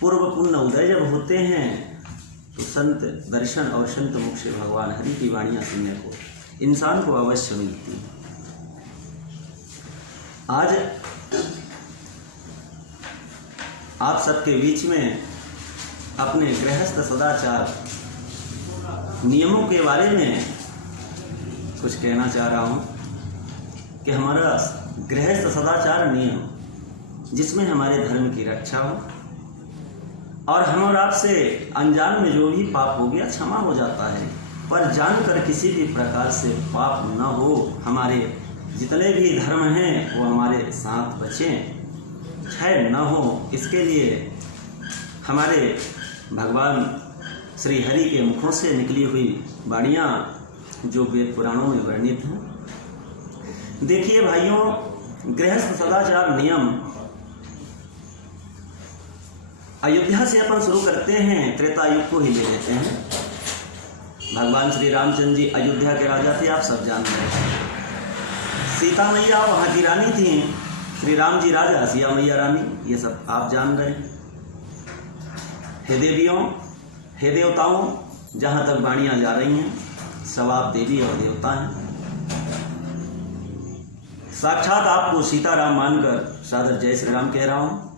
पूर्व पुण्य उदय जब होते हैं तो संत दर्शन और संत मुख से भगवान हरि की वाणियाँ सुनने को इंसान को अवश्य मिलती है। आज आप सबके बीच में अपने गृहस्थ सदाचार नियमों के बारे में कुछ कहना चाह रहा हूँ कि हमारा गृहस्थ सदाचार नियम जिसमें हमारे धर्म की रक्षा हो और हम और आपसे अनजान में जो भी पाप हो गया क्षमा हो जाता है, पर जानकर किसी भी प्रकार से पाप न हो। हमारे जितने भी धर्म हैं वो हमारे साथ बचें, क्षय न हो, इसके लिए हमारे भगवान श्री हरि के मुखों से निकली हुई वाणियाँ जो वेद पुराणों में वर्णित हैं। देखिए भाइयों, गृहस्थ सदाचार नियम अयोध्या से अपन शुरू करते हैं, त्रेता युग को ही ले लेते हैं। भगवान श्री रामचंद्र जी अयोध्या के राजा थे, आप सब जानते हैं। सीता मैया वहाँ की रानी थी, श्री राम जी राजा, सिया मैया रानी, ये सब आप जान रहे हैं। हे देवियों, हे देवताओं, जहाँ तक वाणियाँ जा रही हैं सब आप देवी और देवता हैं। साक्षात आपको सीताराम मानकर सादर जय श्री राम कह रहा हूँ।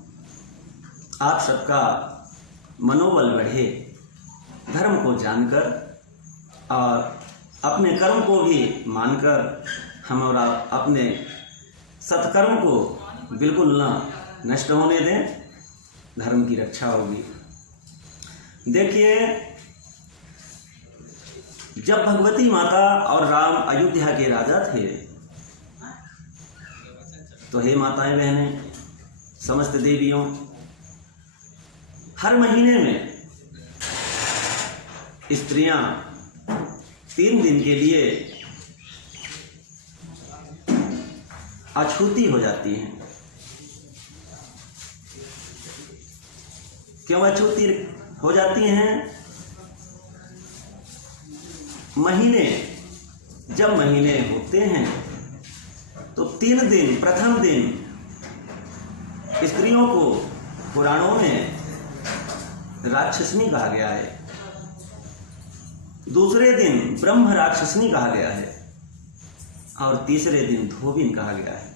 आप सबका मनोबल बढ़े धर्म को जानकर और अपने कर्म को भी मानकर हम और आप अपने सत्कर्म को बिल्कुल न नष्ट होने दें, धर्म की रक्षा होगी। देखिए, जब भगवती माता और राम अयोध्या के राजा थे तो हे माताएं बहनें, समस्त देवियों, हर महीने में स्त्रियां 3 दिन के लिए अछूती हो जाती हैं। क्यों अछूती हो जाती हैं? जब महीने होते हैं तो 3 दिन, प्रथम दिन स्त्रियों को पुराणों में राक्षसनी कहा गया है, दूसरे दिन ब्रह्म राक्षसनी कहा गया है और तीसरे दिन धोबिन कहा गया है।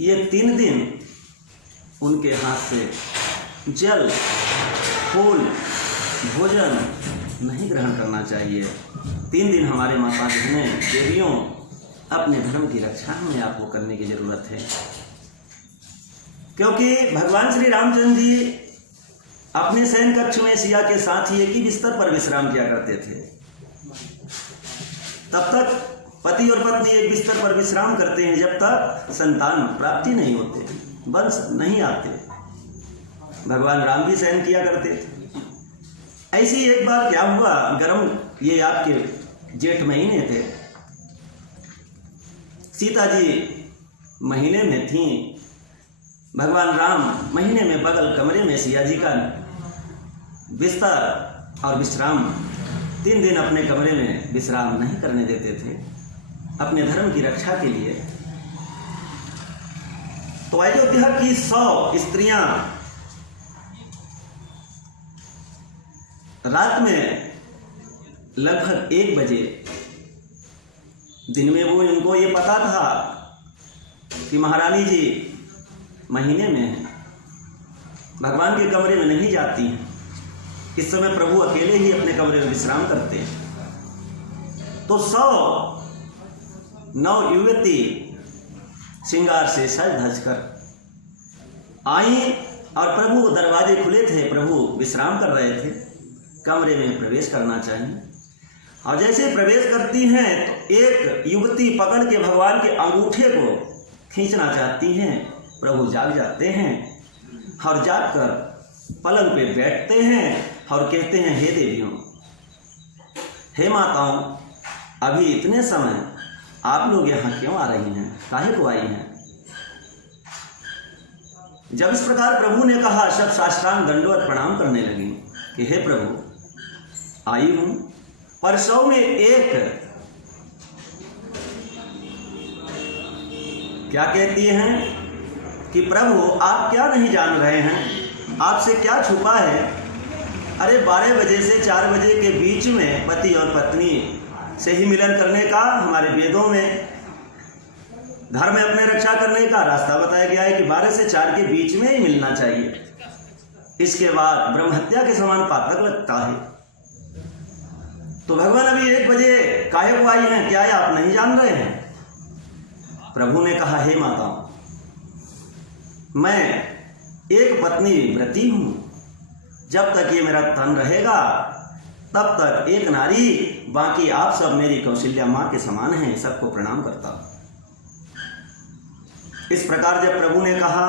ये 3 दिन उनके हाथ से जल, फूल, भोजन नहीं ग्रहण करना चाहिए। 3 दिन हमारे माता बहनें, देवियों, अपने धर्म की रक्षा हमें आपको करने की जरूरत है, क्योंकि भगवान श्री रामचंद्र जी अपने शयन कक्ष में सिया के साथ ही एक ही बिस्तर पर विश्राम किया करते थे। तब तक पति और पत्नी एक बिस्तर पर विश्राम करते हैं जब तक संतान प्राप्ति नहीं होते, वंश नहीं आते। भगवान राम भी शयन किया करते थे। ऐसी एक बार क्या हुआ, गर्म ये आपके जेठ महीने थे, सीता जी महीने में थीं, भगवान राम महीने में बगल कमरे में सिया जी का बिस्तर और विश्राम 3 दिन अपने कमरे में विश्राम नहीं करने देते थे अपने धर्म की रक्षा के लिए। तो अयोध्या की 100 स्त्रियां रात में लगभग 1 बजे, दिन में वो इनको ये पता था कि महारानी जी महीने में है, भगवान के कमरे में नहीं जाती हैं, इस समय प्रभु अकेले ही अपने कमरे में विश्राम करते हैं। तो 100 नव युवती श्रृंगार से सज धज कर आई और प्रभु दरवाजे खुले थे, प्रभु विश्राम कर रहे थे, कमरे में प्रवेश करना चाहिए। और जैसे प्रवेश करती हैं तो एक युवती पकड़ के भगवान के अंगूठे को खींचना चाहती हैं, प्रभु जाग जाते हैं और जागकर पलंग पे बैठते हैं और कहते हैं, हे देवियों, हे माताओं, अभी इतने समय आप लोग यहाँ क्यों आ रही हैं, काहे को आई हैं? जब इस प्रकार प्रभु ने कहा, सब साष्टांग दंडवत प्रणाम करने लगी कि हे प्रभु, आई हूं, पर 100 में एक क्या कहती हैं कि प्रभु आप क्या नहीं जान रहे हैं आपसे क्या छुपा है? अरे 12 बजे से 4 बजे के बीच में पति और पत्नी से ही मिलन करने का हमारे वेदों में, धर्म में अपने रक्षा करने का रास्ता बताया गया है कि 12 से 4 के बीच में ही मिलना चाहिए। इसके बाद ब्रह्म हत्या के समान पातक लगता है। तो भगवान अभी 1 बजे काहे को आई हैं, क्या आप नहीं जान रहे हैं? प्रभु ने कहा, हे माताओं, मैं एक पत्नी व्रती हूं, जब तक ये मेरा तन रहेगा तब तक एक नारी, बाकी आप सब मेरी कौशल्या माँ के समान हैं, सबको प्रणाम करता। इस प्रकार जब प्रभु ने कहा,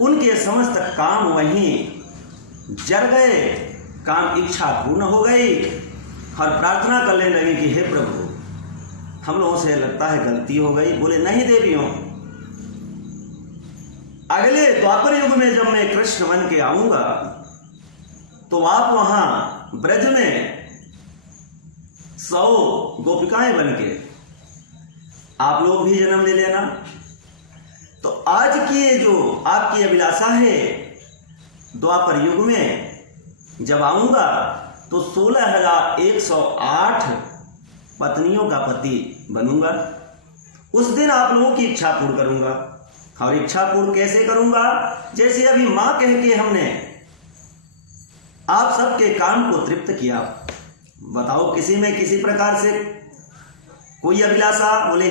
उनके समस्त काम वहीं जर गए, काम इच्छा पूर्ण हो गई और प्रार्थना करने लगे कि हे प्रभु, हम लोगों से लगता है गलती हो गई। बोले, नहीं देवियों, अगले द्वापर युग में जब मैं कृष्ण बन के आऊंगा तो आप वहां ब्रज में 100 गोपिकाएं बन के आप लोग भी जन्म ले लेना। तो आज की जो आपकी अभिलाषा है, द्वापर युग में जब आऊंगा तो 16,108 पत्नियों का पति बनूंगा। उस दिन आप लोगों की इच्छा पूर्ण करूंगा। और इच्छा पूर्ण कैसे करूंगा? जैसे अभी मां कह के हमने आप सबके काम को तृप्त किया। बताओ, किसी में किसी प्रकार से कोई अभिलाषा? बोले,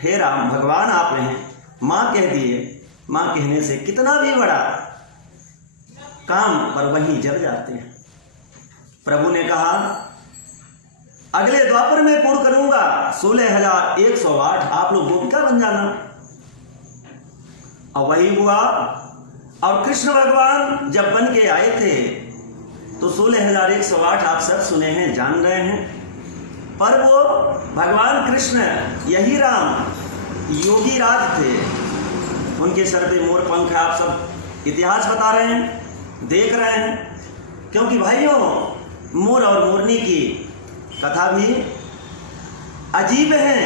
हे राम, भगवान आप हैं, मां कह दिए। मां कहने से कितना भी बड़ा काम पर वहीं जल जाते हैं। प्रभु ने कहा, अगले द्वापर में पूर्ण करूंगा 16,108, आप लोग गोपिका बन जाना। और वही हुआ। और कृष्ण भगवान जब बन के आए थे तो 16,108 आप सब सुने हैं, जान रहे हैं। पर वो भगवान कृष्ण, यही राम योगी राज थे, उनके सर पे मोर पंख है। आप सब इतिहास बता रहे हैं, देख रहे हैं। क्योंकि भाइयों, मोर और मोरनी की कथा भी अजीब है।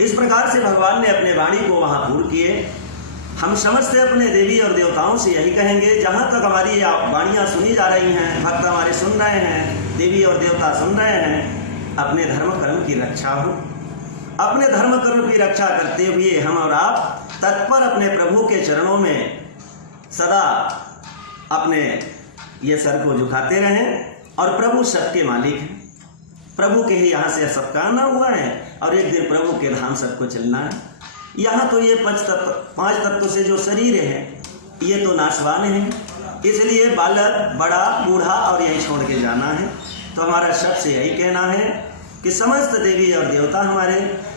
इस प्रकार से भगवान ने अपने वाणी को वहां पूर्ण किए। हम समझते अपने देवी और देवताओं से यही कहेंगे, जहां तक हमारी वाणियां सुनी जा रही हैं, भक्त हमारे सुन रहे हैं, देवी और देवता सुन रहे हैं, अपने धर्म कर्म की रक्षा हो। अपने धर्म कर्म की रक्षा करते हुए हम और आप तत्पर अपने प्रभु के चरणों में सदा अपने ये सर को झुकाते रहें। और प्रभु सबके मालिक हैं, प्रभु के ही यहाँ से सबका आना हुआ है और एक दिन प्रभु के धाम सबको चलना है। यहाँ तो ये 5 तत्व से जो शरीर है ये तो नाशवान है, इसलिए बालक, बड़ा, बूढ़ा और यही छोड़ के जाना है। तो हमारा सबसे यही कहना है कि समस्त देवी और देवता हमारे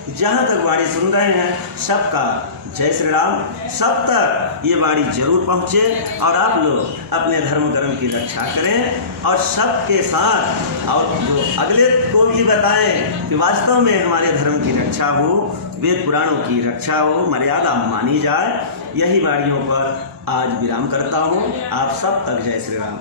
जहाँ तक वाणी सुन रहे हैं, सबका जय श्री राम। सब तक ये वाणी जरूर पहुँचे और आप लोग अपने धर्म कर्म की रक्षा करें और सबके साथ, और जो अगले को भी बताएं कि वास्तव में हमारे धर्म की रक्षा हो, वेद पुराणों की रक्षा हो, मर्यादा मानी जाए। यही वाणियों पर आज विराम करता हूँ। आप सब तक जय श्री राम।